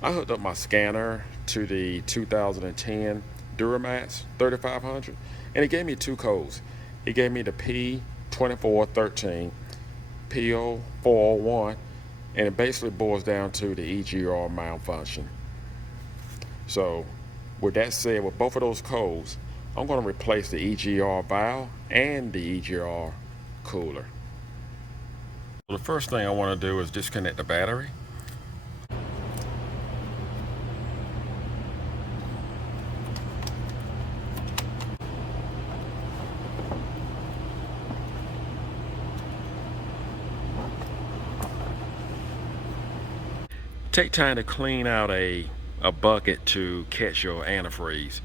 I hooked up my scanner to the 2010 Duramax 3500, and it gave me two codes. It gave me the P2413, P0401, and it basically boils down to the EGR malfunction. So, with that said, with both of those codes, I'm going to replace the EGR valve and the EGR cooler. So the first thing I want to do is disconnect the battery. Take time to clean out a bucket to catch your antifreeze.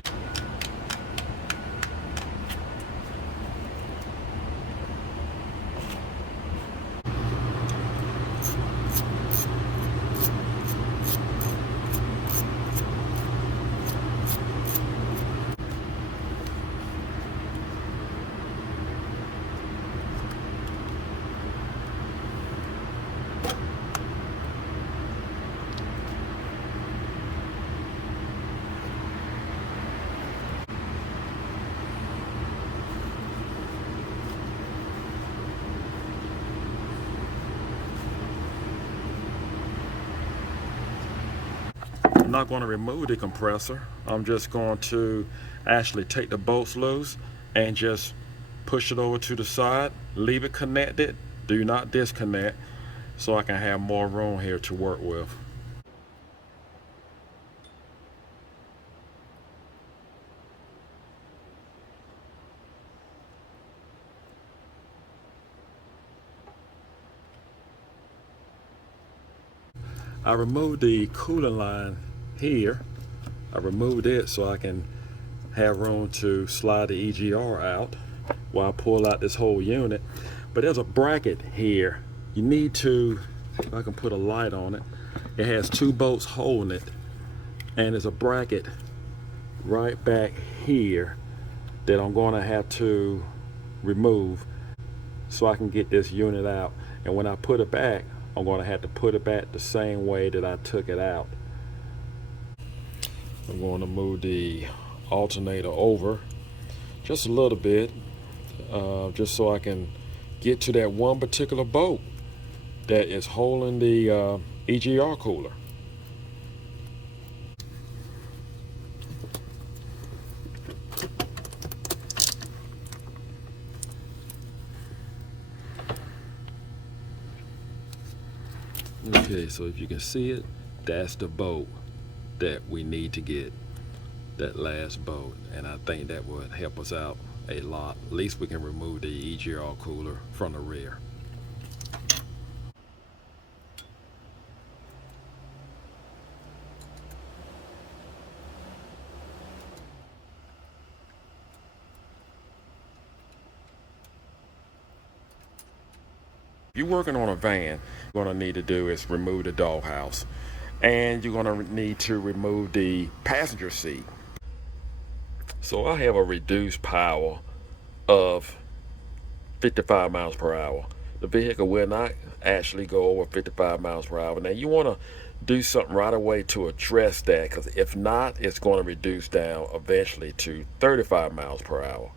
I'm not going to remove the compressor. I'm just going to actually take the bolts loose and just push it over to the side, leave it connected, do not disconnect, so I can have more room here to work with. I removed the cooling line here. I removed it so I can have room to slide the EGR out while I pull out this whole unit. But there's a bracket here. You need to, if I can put a light on it, it has two bolts holding it, and there's a bracket right back here that I'm going to have to remove so I can get this unit out. And when I put it back, I'm going to have to put it back the same way that I took it out. I'm going to move the alternator over just a little bit, just so I can get to that one particular bolt that is holding the EGR cooler. Okay, so if you can see it, that's the bolt that we need to get, that last bolt, and I think that would help us out a lot. At least we can remove the EGR cooler from the rear. If you're working on a van, you're going to need to do is remove the doghouse, and you're going to need to remove the passenger seat. So I have a reduced power of 55 miles per hour. The vehicle will not actually go over 55 miles per hour. Now you want to do something right away to address that, because if not, it's going to reduce down eventually to 35 miles per hour.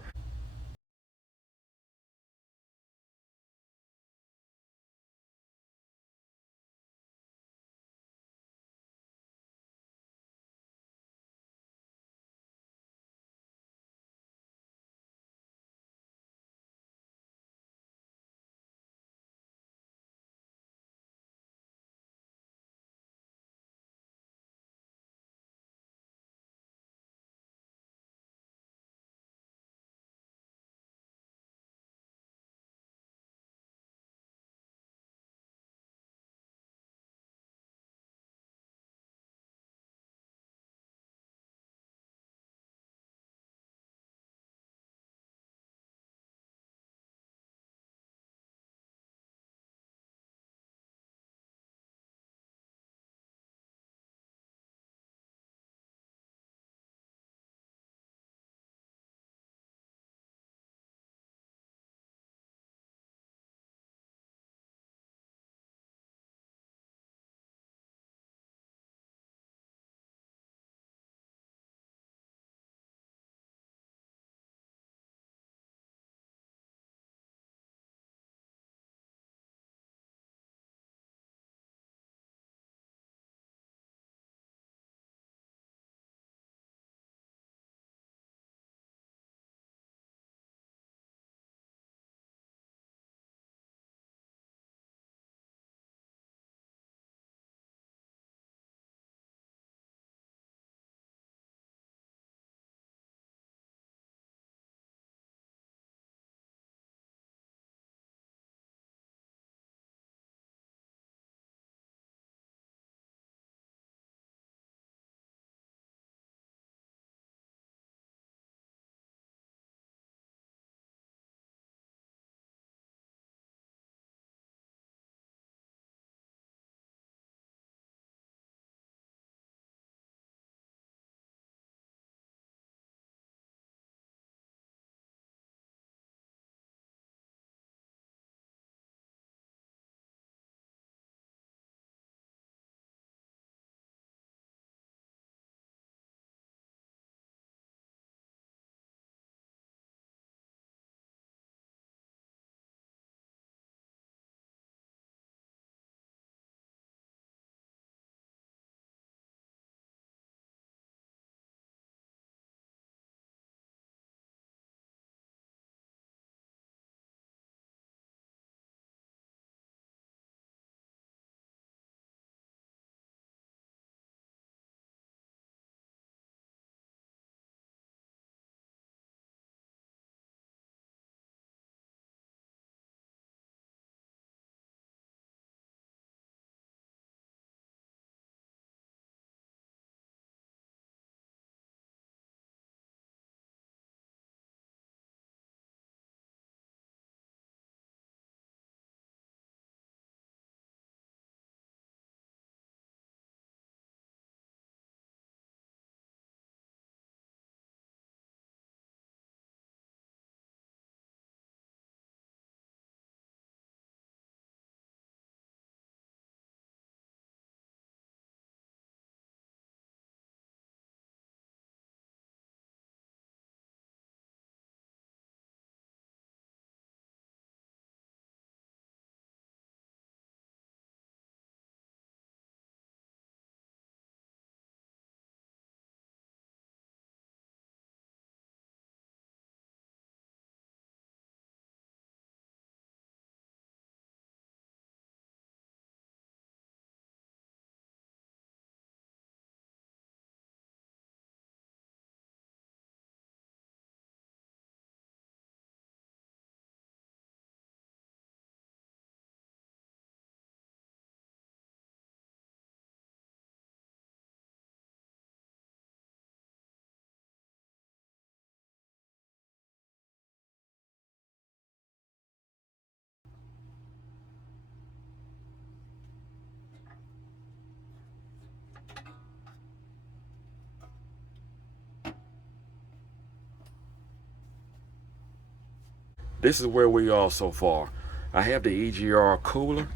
this is where we are so far. I have the EGR cooler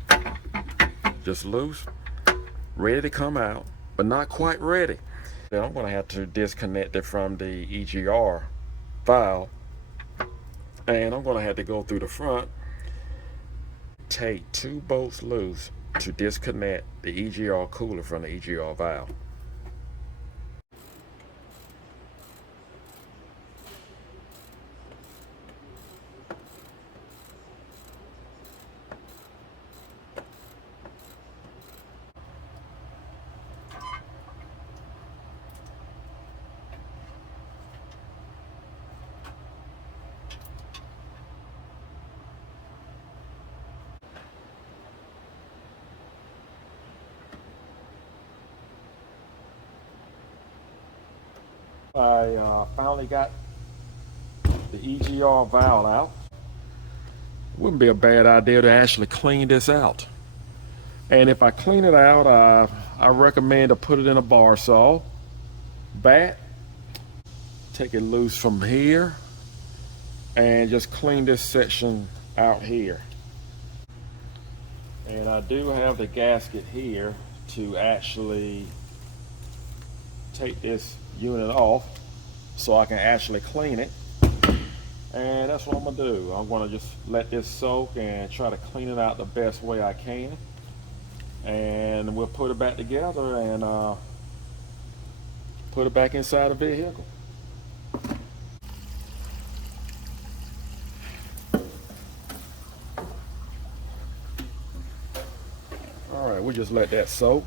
just loose, ready to come out, but not quite ready. Then I'm going to have to disconnect it from the EGR valve, and I'm going to have to go through the front, take 2 bolts loose to disconnect the EGR cooler from the EGR valve. I finally got the EGR valve out. Wouldn't be a bad idea to actually clean this out. And if I clean it out, I recommend to put it in a bar saw bat. Take it loose from here and just clean this section out here. And I do have the gasket here to actually take this unit off so I can actually clean it. And that's what I'm gonna do. I'm gonna just let this soak and try to clean it out the best way I can. And we'll put it back together and put it back inside the vehicle. All right, we just let that soak.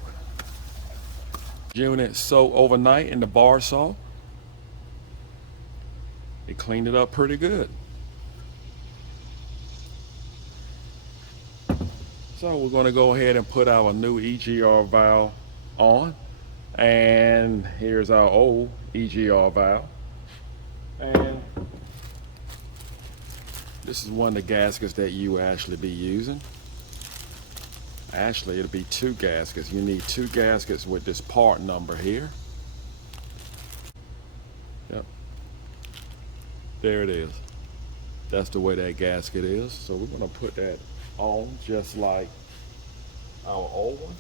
Unit soak overnight in the bar saw. It cleaned it up pretty good. So we're going to go ahead and put our new EGR valve on. And here's our old EGR valve. And this is one of the gaskets that you actually be using. Actually, it'll be 2 gaskets. You need 2 gaskets with this part number here. Yep. There it is. That's the way that gasket is. So we're going to put that on just like our old one.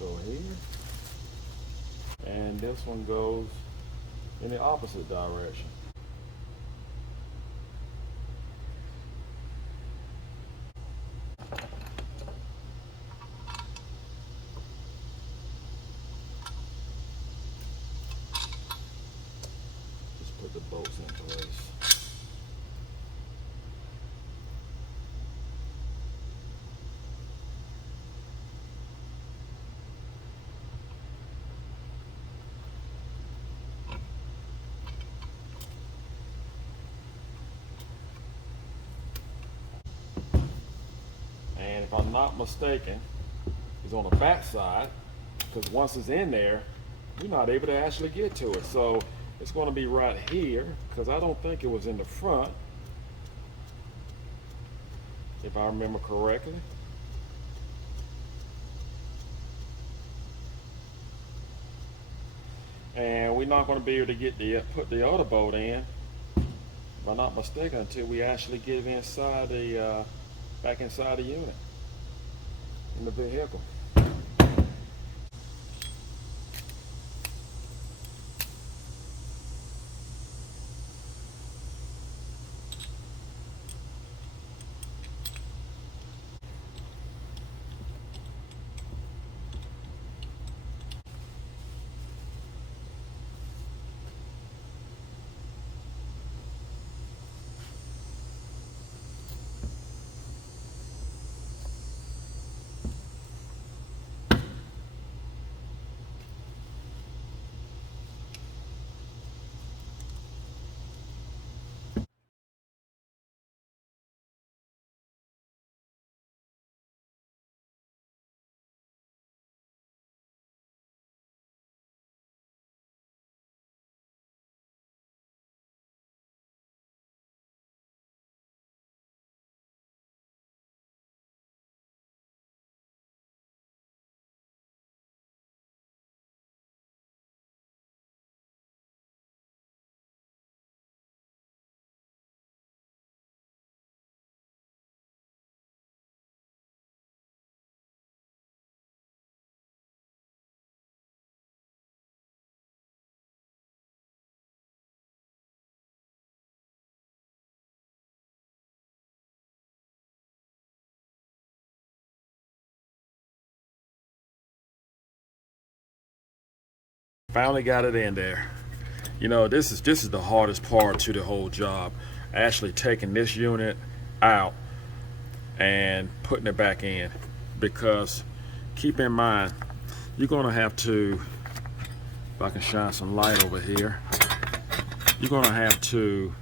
Go here. And this one goes in the opposite direction. Put the bolts in place. And if I'm not mistaken, it's on the back side, because once it's in there, we're not able to actually get to it. So it's going to be right here, because I don't think it was in the front, if I remember correctly. And we're not going to be able to get put the other bolt in, if I'm not mistaken, until we actually get inside the back inside the unit in the vehicle. Finally got it in there. You know, this is the hardest part to the whole job. Actually taking this unit out and putting it back in, because keep in mind you're gonna have to, if I can shine some light over here, you're gonna have to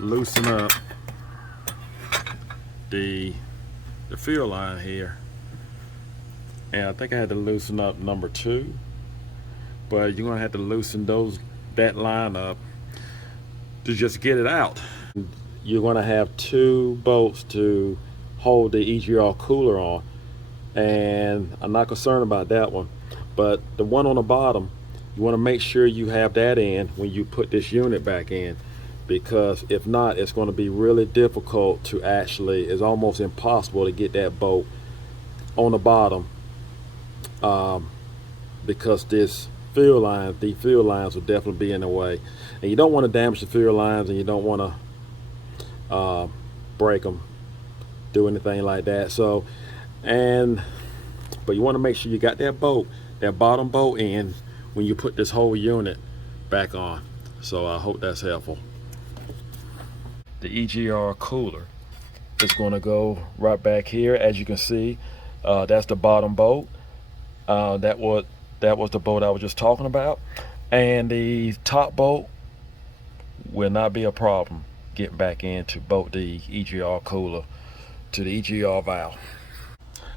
loosen up the fuel line here, and I think I had to loosen up number 2, but you're gonna have to loosen that line up to just get it out. You're gonna have 2 bolts to hold the EGR cooler on, and I'm not concerned about that one, but the one on the bottom, you want to make sure you have that in when you put this unit back in, because if not, it's going to be really difficult to actually, it's almost impossible to get that bolt on the bottom, because these fuel lines will definitely be in the way, and you don't want to damage the fuel lines, and you don't want to break them, do anything like that. So, but you want to make sure you got that bottom bolt in when you put this whole unit back on. So I hope that's helpful. The EGR cooler is going to go right back here. As you can see, that's the bottom bolt. That was the bolt I was just talking about, and the top bolt will not be a problem getting back in to bolt the EGR cooler to the EGR valve.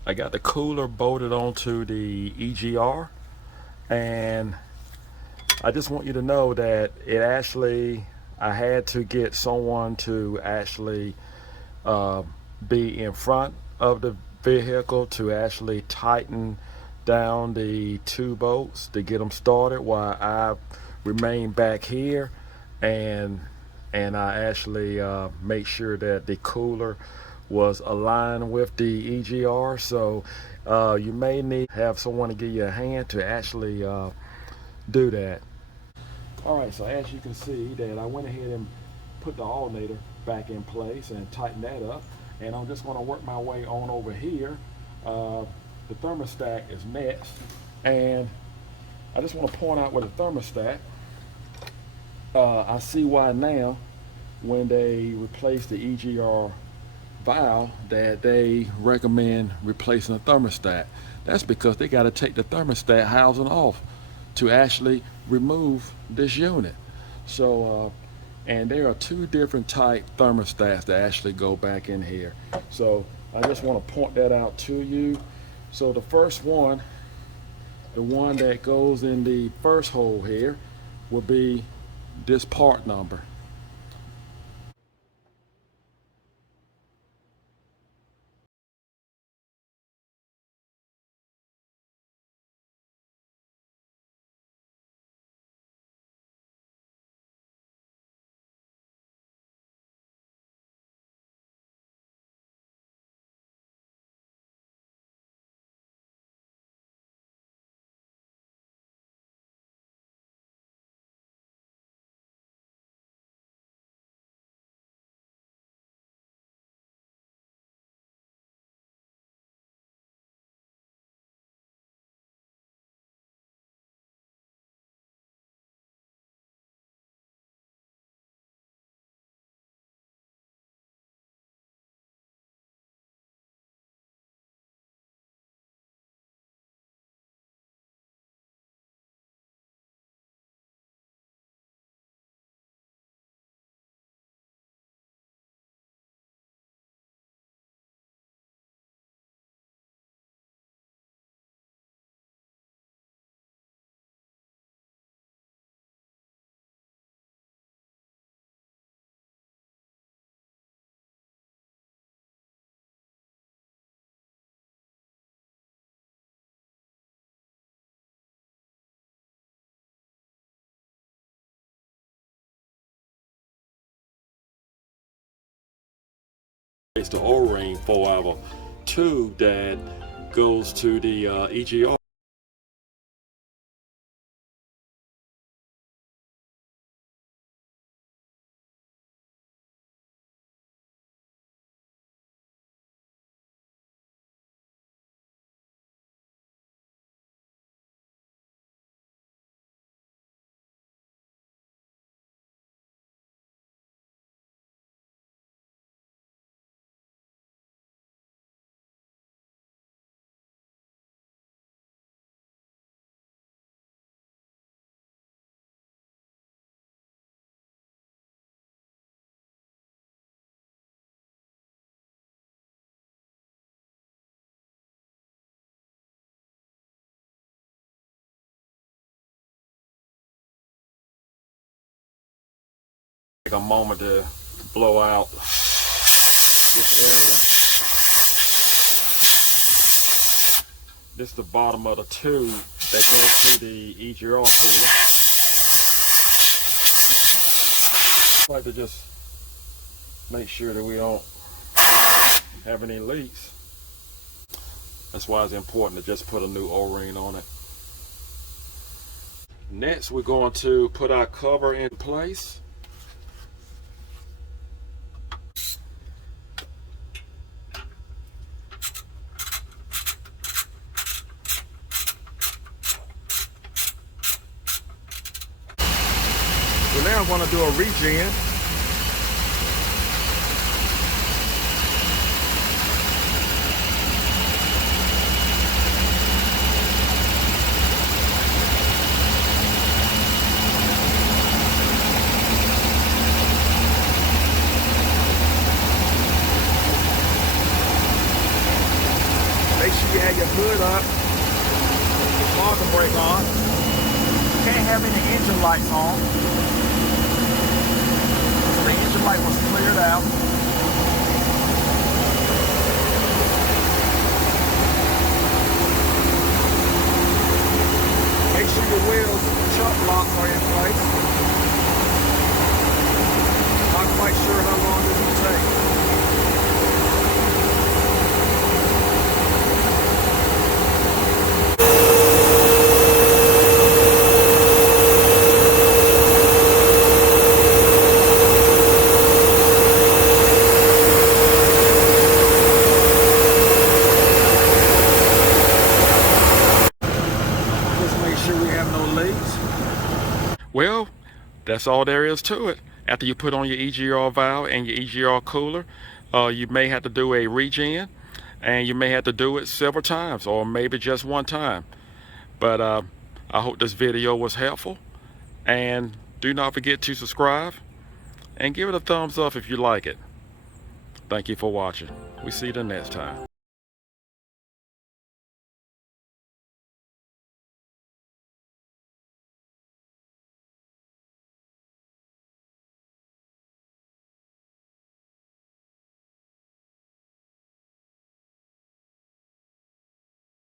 I got the cooler bolted onto the EGR, and I just want you to know that I had to get someone to actually be in front of the vehicle to actually tighten down the 2 bolts to get them started, while I remain back here and I actually make sure that the cooler was aligned with the EGR. So you may need to have someone to give you a hand to actually do that. All right, so as you can see that I went ahead and put the alternator back in place and tighten that up, and I'm just going to work my way on over here. The thermostat is next, and I just want to point out with the thermostat, I see why now when they replace the EGR valve that they recommend replacing the thermostat. That's because they got to take the thermostat housing off to actually remove this unit. So and there are 2 different type thermostats that actually go back in here. So I just want to point that out to you. So the first one, the one that goes in the first hole here, will be this part number. It's the O-ring for our tube that goes to the EGR. Take a moment to blow out this area. This is the bottom of the tube that goes to the EGR cooler. I like to just make sure that we don't have any leaks. That's why it's important to just put a new O-ring on it. Next, we're going to put our cover in place. So now I'm going to do a regen. Make sure you have your hood up, your parking brake on. Can't have any engine lights on. So the engine light was cleared out. Make sure your wheels, chuck locks are in place. Not quite sure how long this will take. Well, that's all there is to it. After you put on your EGR valve and your EGR cooler, you may have to do a regen, and you may have to do it several times or maybe just one time. But I hope this video was helpful, and do not forget to subscribe and give it a thumbs up if you like it. Thank you for watching. We see you the next time.